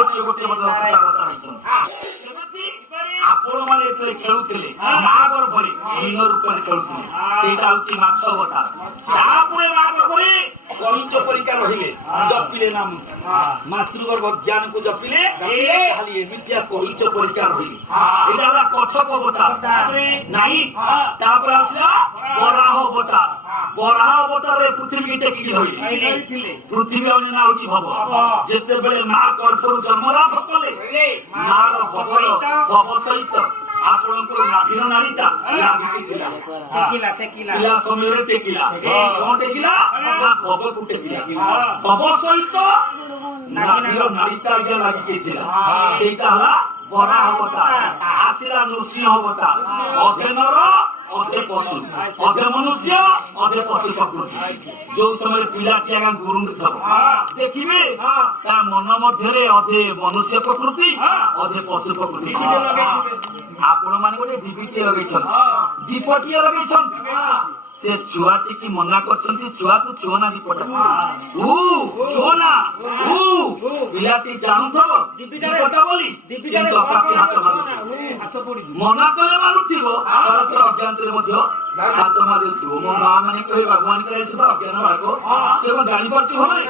गोटे गोटे सत्य बता आपण माने एतले खेलुथिले नागर भरी मीन रूप रे खेलुथिले सेटा होची माछ अवतार तापुरे नागर भरी कहिंच परिका रहिले जपिले नाम मातृगर्भ ज्ञान को जपिले खाली एमितिया कहिंच परिका रहिले एटा होला कच्छप अवतार नाही तापर आसला बराह अवतार रे पृथ्वी टेकी होई पृथ्वी अन्य ना होची भव जेते बेले मा गर्भरु जन्म लाभ कले मार भव सहित आपनको नाभिर नारीता लागिथिला टेकिला पिला समय रे टेकिला कोन टेकिला भव को टेकिला भव सहित नाभिर नारीता गे लागिथिला सेटा हला बड़ा अवतार आसिला नृसिंह अवतार अधे नर अधे पशु अधे मनुष्य अधे पशु प्रकृति जो समय पिला टिया गुरुंड थब देखिबे ता मन मध्य रे अधे मनुष्य प्रकृति अधे पशु प्रकृति आपण माने गोटे दीपटी लगैछन दीपटी लगैछन से छुआटी की मना करछंती छुआ तू छुना दीपटा छुना पिलाटी जानथब दीपटा बोली दीपटा पाके हाथ मारू मना कले मानुथिबो तर अज्ञान रे मध्य हाथ मारुथिबो मो मां माने कहि भगवान करे से अज्ञान बाको से को जानि परती होले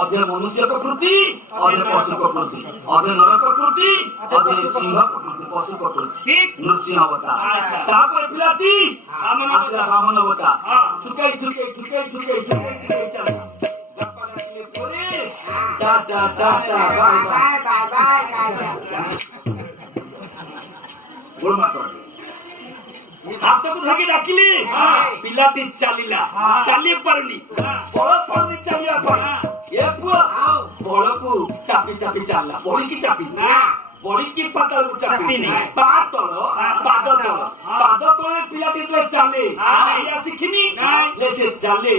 अधे मनुष्य प्रकृति अधे पशु प्रकृति अधे नर प्रकृति अधे सिंह प्रकृति पशु प्रकृति ठीक नृसिंह अवतार तापर पिलाटी आसला रामन अवतार ठुकाई चल गप्पा पूरे टाटा बाय बोल मातो हाथ को धके डाकिले पिलाटी चालीला चाली परली बळ परली चालिया पर ए पुआ बळ को चापी चालला बळी की चापी बड़ी की पातल चापी नहीं पाद तले पिलाटी तले चाले या सिखनी जैसे चाले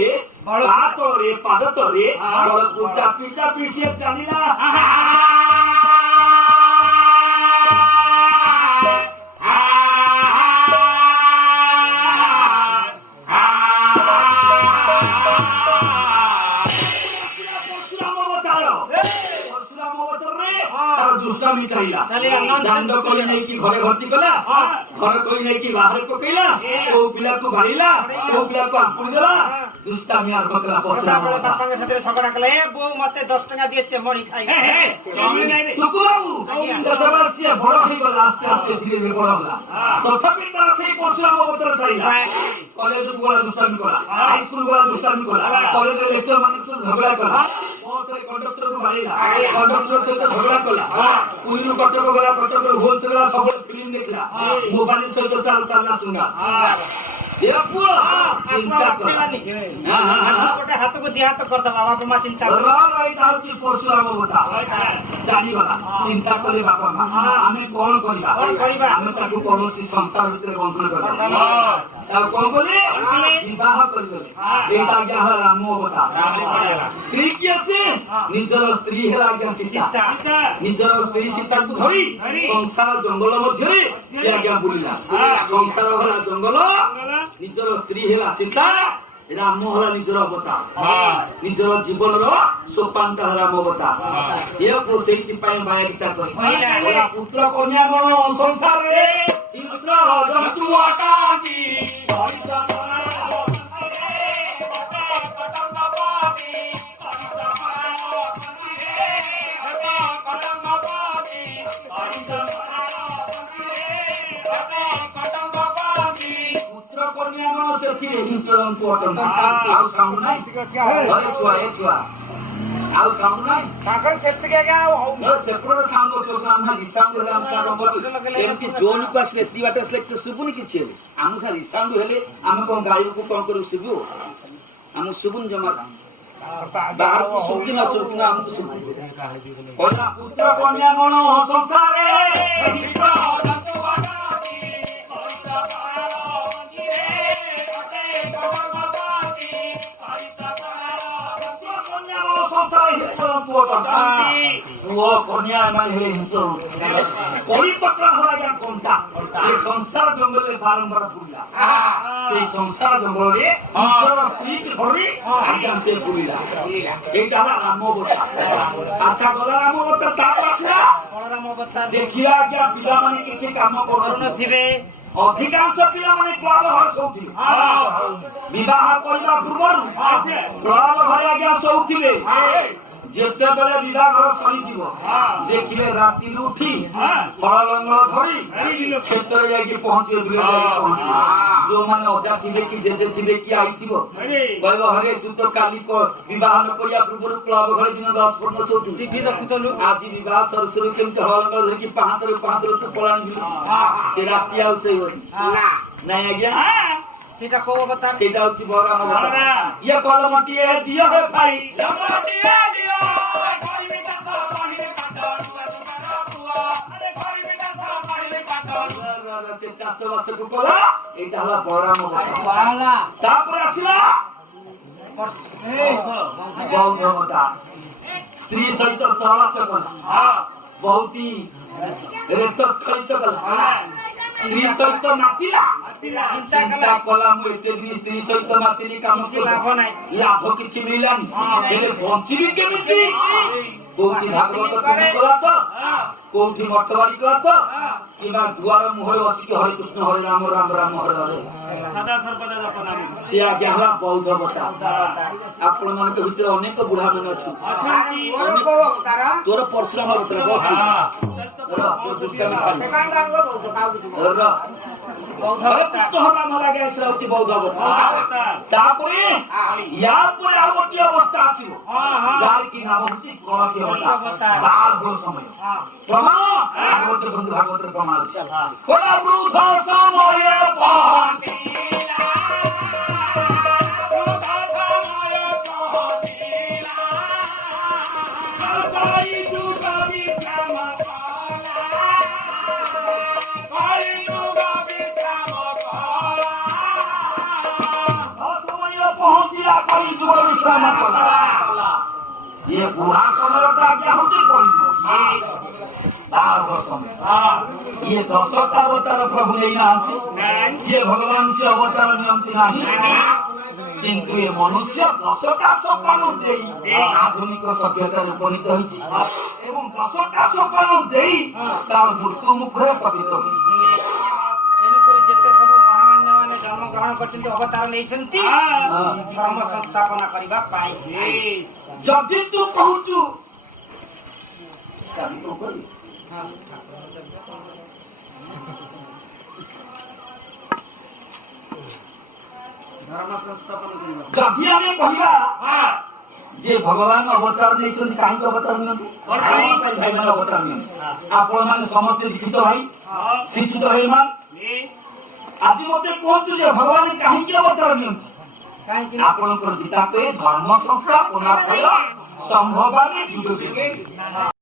पाद तले बड़ को चापी से चालीला दुष्टामी चाहिला दांड कोई नहीं कि घरे भर्ती कला घर कोई नहीं कि बाहर पकैला ओ पिला को भाईला ओ पिला को आपुर देला दुष्टामी आर बकला पसरा बापा के साथे झगड़ा कले बो मते 10 टका दिए चमड़ी खाई तू को बाबू जबरा से बड़ होई गला आस्ते आस्ते धीरे धीरे बड़ होला तथापि तार सेही परशुराम अवतार चाहिला कॉलेज को गला दुष्टामी कला हाई स्कूल गला दुष्टामी कला कॉलेज रे लेक्चर माने से झगड़ा कला बस रे कंडक्टर को भाईला कंडक्टर से झगड़ा कला पुईनु कटक गला कटक होल से गला सब फिल्म देखला मोबाइल से तो चलना सुनगा ये पुआ चिंता कर हां गोटे हाथ को दिया तो करता बाबा मा चिंता कर राइट आउची परशुराम बता जानी गला चिंता करे बाबा मा हमें कोन करिबा हमें ताको कोनोसी संसार भीतर बंधन करबा अब कोन बोले विवाह करले एटा क्या राम बता स्त्री की से निजर स्त्री हेला क्या सीता निजर स्त्री सीता को धरी संसार जंगल मध्य रे से आज्ञा बुलिला संसार होला जंगल निजर स्त्री हेला सीता राम होला निजर अवतार निजर जीवन रो सोपानटा राम अवतार ये को सेति पाए बायकता कहि पुत्र कन्या गण संसार रे हिंस्र जंतु आटाकी से हिंस्र जंतु आटंका आउ साउंड नाही छुआ आउ साउंड नाही काकर चेत के गा हो सेपरो साउंड सो साउंड साउंड होला हम स्टार्ट कर एमती जोन को असले ती बाटे असले तो सुबुन कि छेले हम सा साउंड हेले हम को गाय को कोन करू सुबु हम सुबुन जमा बाहर को सुबुन न सुबुन हम सुबुन कोला पुत्र कन्या गण संसारे हिंस्र जंतु आटाकी ସଂସାର ହିଂସ ପୁଅ କରନ୍ତି ପୁଅ କନ୍ୟା ଏମାନେ ହେଲେ ହିଂସ କଳିପତ୍ର ଆଜ୍ଞା କଣ୍ଟା ଏ ସଂସାର ଜଙ୍ଗଲରେ ବାରମ୍ବାର ବୁଲିଲା ସେଇ ସଂସାର ଜଙ୍ଗଲରେ ନିଜର ସ୍ତ୍ରୀକି ଧରି ଆଜ୍ଞା ସେ ବୁଲିଲା ଏଇଟା ହେଲା ରାମବତା ଆଚ୍ଛା ଗଲା ରାମବତା ତାପରେ ଆସିଲା ଦେଖିବା ଆଜ୍ଞା ପିଲାମାନେ କିଛି କାମ କରୁନଥିବେ ଅଧିକାଂଶ ପିଲାମାନେ କ୍ଲବ ଘରେ ଶୋଉଥିବେ ବିବାହ କରିବା ପୂର୍ବରୁ କ୍ଲବ ଘରେ ଆଜ୍ଞା ଶୋଉଥିବେ ଯେତେବେଳେ ବିବାହର ସରିଯିବ ଦେଖିବେ ରାତିରୁ ଉଠି ଫଳ ଲଙ୍ଗଳ ଧରି କ୍ଷେତରେ ଯାଇକି ପହଞ୍ଚିବେ ଯୋଉମାନେ ଅଜା ଥିବେ କି ଜେଜେ ଥିବେ କି ଆଇଥିବ କହିବ ହରେ ତୁ ତ କାଲି ବିବାହ ନ କରିବା ପୂର୍ବରୁ କ୍ଲବ ଘରେ ଦିନ 10 ପର୍ଯ୍ୟନ୍ତ ଶୋଉଥିଲୁ ଆଜି ବିବାହ ସରୁ ସରୁ କେମିତି ହଳ ଲଙ୍ଗଳ ଧରିକି ପାହାନ୍ତରୁ ତୁ ପଳାଣି ସେ ରାତି ଆଉ ଶୋଇବନି ନାଇଁ ଆଜ୍ଞା সেটা কোন কথা সেটা হচ্ছে বড় আমার ইয়া কলমটিয়ে দিও হে ভাই কলমটিয়ে দিও গরিবি দাস পাহিরে কাটন তোমার বুয়া আরে গরিবি দাস পাহিরে কাটন সে চাষবাস কো কলা এইটা হলো বড় আমার বাংলা তারপরে আসিলা বৌদ্ধমতা স্ত্রী সহিত সহবাস কলা বহুতি রেতস্খলিত কলা স্ত্রী সহিত মাতিলা চিন্তা কলা মু এতে দিন স্ত্রী সহিত মাতিলি কাম লাভ কিছু মিলানি ହେଲେ ବଞ୍ଚିବି କେମିତି କୋଉଠି ଭାଗବତ କୀର୍ତ୍ତନ କଲା ତ କୋଉଠି ମଠବାଡି କଲା ତ କିମ୍ବା ଦୁଆର ମୁହଁରେ ବସିକି ହରେ କୃଷ୍ଣ ହରେ ରାମ ରାମ ରାମ ହରେ ହରେ ସଦା ସର୍ବଦା ଜପ ନାମ ସେ ଆଜ୍ଞା ହେଲା ବୌଦ୍ଧବତା ଆପଣ ମାନଙ୍କ ଭିତରେ ଅନେକ ବୁଢା ମାନେ ଅଛନ୍ତି ତୋର ପରଶୁରାମ ଅବତାର ବସ୍ତୁ ହରେ କୃଷ୍ଣ ହରେ ରାମ ଲାଗେ ସେଟା ହଉଛି ବୌଦ୍ଧବତା ତାପରେ ୟା ପରେ ଆଉ ଗୋଟିଏ ଅବସ୍ଥା ଆସିବ ଯାହାର କି ନାମ ହଉଛି କଳକିଅବତା ବାଘ ସମୟ ପ୍ରମାଣ ଭାଗବତ ବନ୍ଧୁ ଭାଗବତ ପ୍ରମାଣ ଅଛି କୋଲା ବୃଦ୍ଧ ସମୟ ପହଞ୍ଚିଲା ବୃଦ୍ଧ ସମୟ ପହଞ୍ଚିଲା ସାଇ ଯୁଗ ବିଶ୍ରାମ କଲା ସାଇ ଯୁଗ ବିଶ୍ରାମ କଲା ସମୟ ପହଞ୍ଚିଲା କଳି ଯୁଗ ବିଶ୍ରାମ କଲା ये बुढ़ा समय क्या होची ये 10टा अवतार प्रभु नहीं नांती जे भगवान से अवतार नियंती नहीं किंतु ये मनुष्य 10टा सोपान देई आधुनिक सभ्यता उपनीत होईची एवं 10टा सोपान देई तार मृत्यु मुखरे पतित होई ଯେତେ ସବୁ ମହାମାନ୍ୟ ମାନେ ଜନ୍ମ ଗ୍ରହଣ କରିଛନ୍ତି ଅବତାର ନେଇଛନ୍ତି ଧର୍ମ ସଂସ୍ଥାପନା କରିବା ପାଇଁ ଯଦି ତୁ କହୁଛୁ ଧର୍ମ ସଂସ୍ଥାପନ କରିବା ଯଦି ଆମେ କହିବା ଯେ ଭଗବାନ ଅବତାର ନେଇଛନ୍ତି କାହିଁକି ଅବତାର ନିଅନ୍ତି ଭାଇମାନେ ଅବତାର ନିଅନ୍ତି ଆପଣ ମାନେ ସମସ୍ତେ ଲିଖିତ ଭାଇ ଶିକ୍ଷିତ ହେଇମାନ ଆଜି ମତେ କୁହନ୍ତୁ ଯେ ଭଗବାନ କାହିଁକି ଅବତାର ନିଅନ୍ତି ଆପଣଙ୍କର ଗୀତା କହେ ଧର୍ମ ସଂସ୍ଥାପନା ସମ୍ଭବାମୀ ଯୁଗ